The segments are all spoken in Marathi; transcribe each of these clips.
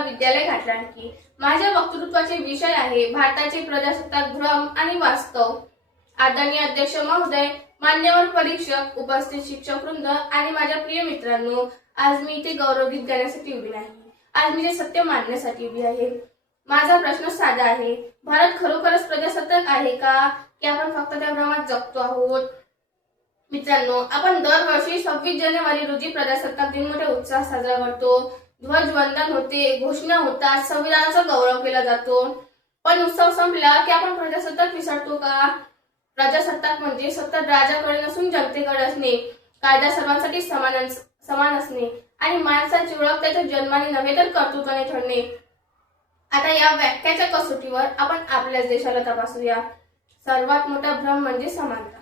विद्यालय घाटलांडकी। माझ्या वक्तृत्वाचे विषय आहे भारताचे प्रजासत्ताक भ्रम आणि वास्तव। आदरणीय अध्यक्ष महोदय, मान्यवर परीक्षक, उपस्थित शिक्षक वृंद आणि माझ्या प्रिय मित्रांनो, आज मी इथे गौरवगीत गाण्यासाठी उभी नाही। आज मी जे सत्य मांडण्यासाठी उभी आहे। माझा प्रश्न साधा आहे, भारत खरोखरच प्रजासत्ताक आहे का, की आपण फक्त त्या भ्रमात जगतो आहोत? मित्रांनो, आपण दरवर्षी 26 जानेवारी रोजी प्रजासत्ताक दिन मोठ्या उत्साहात साजरा करतो। ध्वजवंदन होते, घोषणा होतात, संविधानाचा गौरव केला जातो। पण उत्सव संपला की आपण प्रजासत्ताक विसरतो का? प्रजासत्ताक म्हणजे सत्ता राजाकडे नसून जनतेकडे असणे, कायदा सर्वांसाठी समान असणे आणि माणसाची ओळख त्याच्या जन्माने नव्हे तर कर्तृत्वाने ठरणे। आता या व्याख्याच्या कसोटीवर आपण आपल्याच देशाला तपासूया। सर्वात मोठा भ्रम म्हणजे समानता।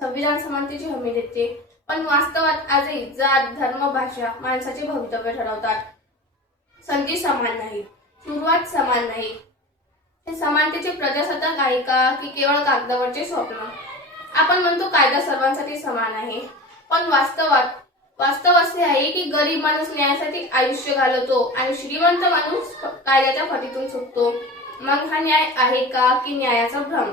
संविधान समानतेची हमी देते, पण वास्तवात आजही जात, धर्म, भाषा माणसाचे भवितव्य ठरवतात। संधी समान नाही, सुरुवात समान नाही। हे समानतेचे प्रजासत्ताक आहे का, की केवळ कागदावरचे स्वप्न? आपण म्हणतो कायदा सर्वांसाठी समान आहे, पण वास्तव असे आहे की गरीब माणूस न्यायासाठी आयुष्य घालवतो आणि श्रीमंत माणूस कायद्याच्या फटीतून सुटतो। मग हा न्याय आहे का, की न्यायाचा भ्रम?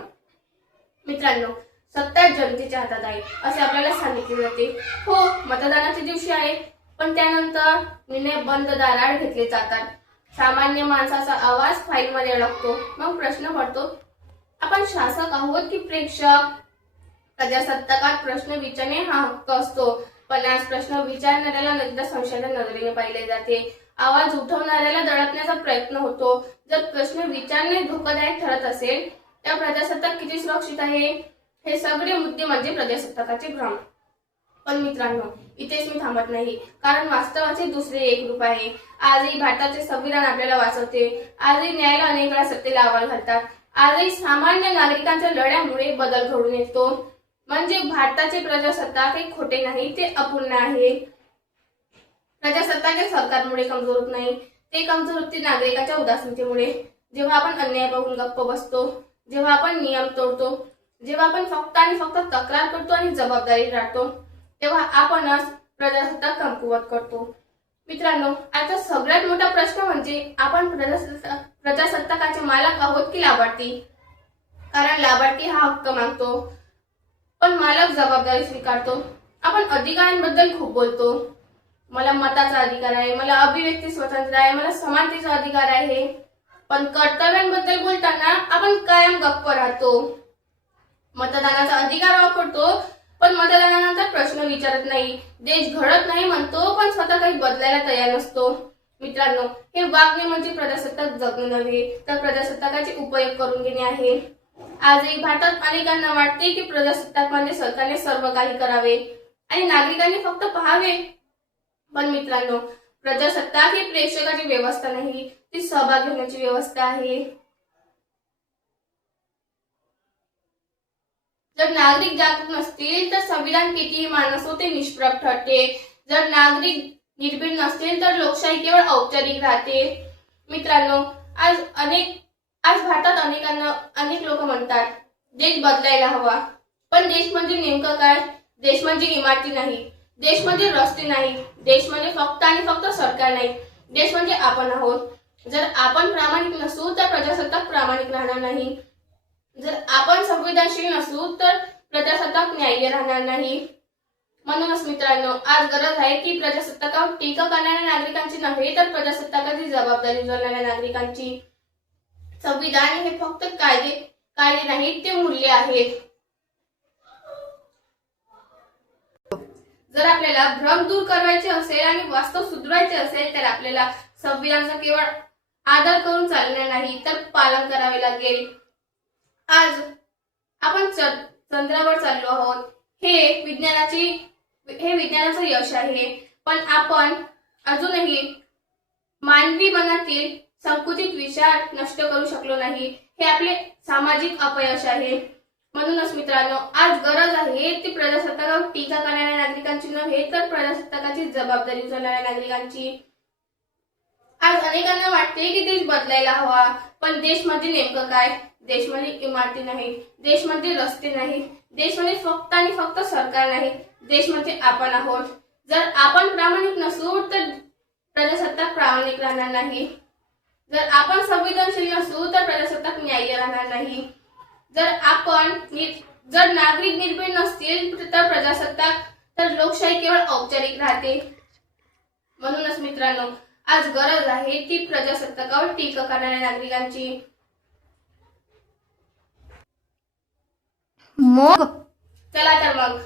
मित्रांनो, सत्ता जनतेच्या हातात आहे असे आपल्याला सांगितले जाते। हो, मतदानाच्या दिवशी आहे, पण त्यानंतर निर्णय बंद दाराआड घेतले जातात। सामान्य माणसाचा आवाज फाईलमध्ये अडकतो। मग प्रश्न पडतो, आपण शासक आहोत की प्रेक्षक? प्रजासत्ताकात प्रश्न विचारणे हा हक्क असतो, पण आज प्रश्न विचारणाऱ्याला एकदा संशयाच्या नजरेने पाहिले जाते। आवाज उठवणाऱ्याला दडपण्याचा प्रयत्न होतो। जर प्रश्न विचारणे धोकादायक ठरत असेल तर प्रजासत्ताक किती सुरक्षित आहे? हे सगळे मुद्दे म्हणजे प्रजासत्ताकाचे भ्रम। पण मित्रांनो, इथेच मी थांबत नाही, कारण वास्तवाचे दुसरे एक रूप आहे। आजही भारताचे संविधान आपल्याला वाचवते। आजही न्यायाला अनेक वेळा सत्तेला आवाज घालतात। आजही सामान्य नागरिकांच्या लढ्यामुळे बदल घडून येतो। म्हणजे भारताचे प्रजासत्ताक हे खोटे नाही, ते अपूर्ण आहे। प्रजासत्ताक हे सरकारमुळे कमजोर होत नाही, ते कमजोर होते नागरिकांच्या उदासीनतेमुळे। जेव्हा आपण अन्याय पाहून गप्प बसतो, जेव्हा आपण नियम तोडतो, जेव्हा आपण फक्त आणि फक्त तक्रार करतो आणि जबाबदारी राहतो, तेव्हा आपणच प्रजासत्ताक कमकुवत करतो। मित्रांनो, आता सगळ्यात मोठा प्रश्न म्हणजे आपण प्रजासत्ताकाचे मालक आहोत की लाभार्थी? कारण लाभार्थी हा हक्क मागतो, पण मालक जबाबदारी स्वीकारतो। आपण अधिकारांबद्दल खूप बोलतो, मला मताचा अधिकार आहे, मला अभिव्यक्ती स्वातंत्र्य आहे, मला समानतेचा अधिकार आहे, पण कर्तव्यांबद्दल बोलताना आपण कायम गप्प राहतो। मतदानाचा अधिकार वापरतो, पण मतदानानंतर प्रश्न विचारत नाही, देश घडत नाही म्हणतो, पण स्वतः काही बदलायला तयार नसतो। मित्रांनो, हे वागणे म्हणजे प्रजासत्ताक जगणे नव्हे, तर प्रजासत्ताकाचे उपयोग करून घेणे आहे। आजही भारतात अनेकांना वाटते की प्रजासत्ताक म्हणजे सरकारने सर्व काही करावे आणि नागरिकांनी फक्त पाहावे। पण मित्रांनो, प्रजासत्ताक ही प्रेक्षकाची व्यवस्था नाही, ती सहभागी होण्याची व्यवस्था आहे। जर नागरिक जागरूक नसतील तर संविधान कितीही माणूस ते निष्प्रभ ठरते। जर नागरिक निर्भीड नसतील तर लोकशाही केवळ औपचारिक राहते। मित्रांनो, आज भारतात अनेक लोक म्हणतात देश बदलायला हवा, पण देश म्हणजे नेमकं काय? देश म्हणजे इमारती नाही, देश म्हणजे रस्ते नाही, देश म्हणजे फक्त आणि फक्त सरकार नाही, देश म्हणजे आपण आहोत। जर आपण प्रामाणिक नसू तर प्रजासत्ताक प्रामाणिक राहणार नाही। जर आपण संवेदनशील नसू तर प्रजासत्ताक न्याय्य राहणार नाही। म्हणूनच मित्रांनो, आज गरज आहे की प्रजासत्ताकावर टीका करणाऱ्या नागरिकांची नव्हे, तर प्रजासत्ताकाची जबाबदारी उचलणाऱ्या नागरिकांची। संविधान हे फक्त कायदे नाहीत, ते मूल्य आहेत। जर आपल्याला भ्रम दूर करायचे असेल आणि वास्तव सुधारायचे असेल तर आपल्याला संविधानाचा केवळ आदर करून चालणार नाही, तर पालन करावे लागेल। आज आपण चंद्रावर चाललो आहोत, हे विज्ञानाचं यश आहे, पण आपण अजूनही मानवी मनातील संकुचित विचार नष्ट करू शकलो नाही, हे आपले सामाजिक अपयश आहे। म्हणूनच मित्रांनो, आज गरज आहे ती प्रजासत्ताकावर टीका करणाऱ्या नागरिकांची नव्हे, तर प्रजासत्ताकाची जबाबदारी उचलणाऱ्या नागरिकांची। आज अनेकांना वाटते की देश बदलायला हवा, पण देश म्हणजे नेमकं काय? देश म्हणजे इमारती नाही, देश म्हणजे रस्ते नाही, देश म्हणजे फक्त आणि फक्त सरकार नाही, देश म्हणजे आपण आहोत। जर आपण प्रामाणिक नसू तर प्रजासत्ताक प्रामाणिक राहणार नाही। जर आपण संवेदनशील नसू तर प्रजासत्ताक न्याय्य राहणार नाही. जर नागरिक निर्भीड नसतील तर प्रजासत्ताक तर लोकशाही केवळ औपचारिक राहते. म्हणूनच मित्रांनो, आज गरज आहे ती प्रजासत्ताकावर टीका करणाऱ्या नागरिकांची. चला तर मग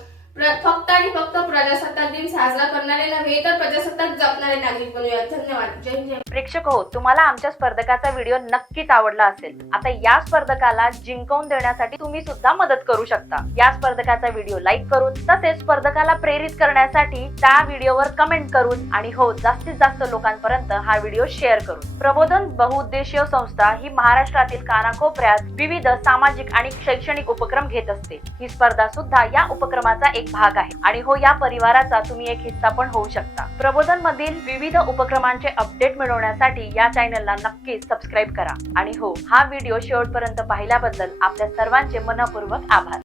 फक्त आणि फक्त प्रजासत्ताक दिन साजरा करणारे नव्हे तर प्रजासत्ताक जपणारे नागरिक बनूया. धन्यवाद. जय जय. प्रेक्षक हो, तुम्हाला आमच्या स्पर्धकाचा व्हिडिओ नक्कीच आवडला असेल. आता या स्पर्धकाला जिंकवून देण्यासाठी तुम्ही सुद्धा मदत करू शकता. या स्पर्धकाचा व्हिडिओ लाईक करून, तसेच स्पर्धकाला प्रेरित करण्यासाठी त्या व्हिडिओवर कमेंट करून आणि हो, जास्तीत जास्त लोकांपर्यंत हा व्हिडिओ शेअर करून. प्रबोधन बहुउद्देशीय संस्था ही महाराष्ट्रातील कानाकोपऱ्यात विविध सामाजिक आणि शैक्षणिक उपक्रम घेत असते. ही स्पर्धा सुद्धा या उपक्रमाचा एक भाग आहे आणि हो, या परिवाराचा तुम्ही एक हिस्सा पण होऊ शकता. प्रबोधन मधील विविध उपक्रमांचे अपडेट मिळवण्यासाठी या चॅनलला नक्कीच सबस्क्राईब करा. आणि हो, हा व्हिडिओ शेवटपर्यंत पाहिल्याबद्दल आपल्या सर्वांचे मनपूर्वक आभार.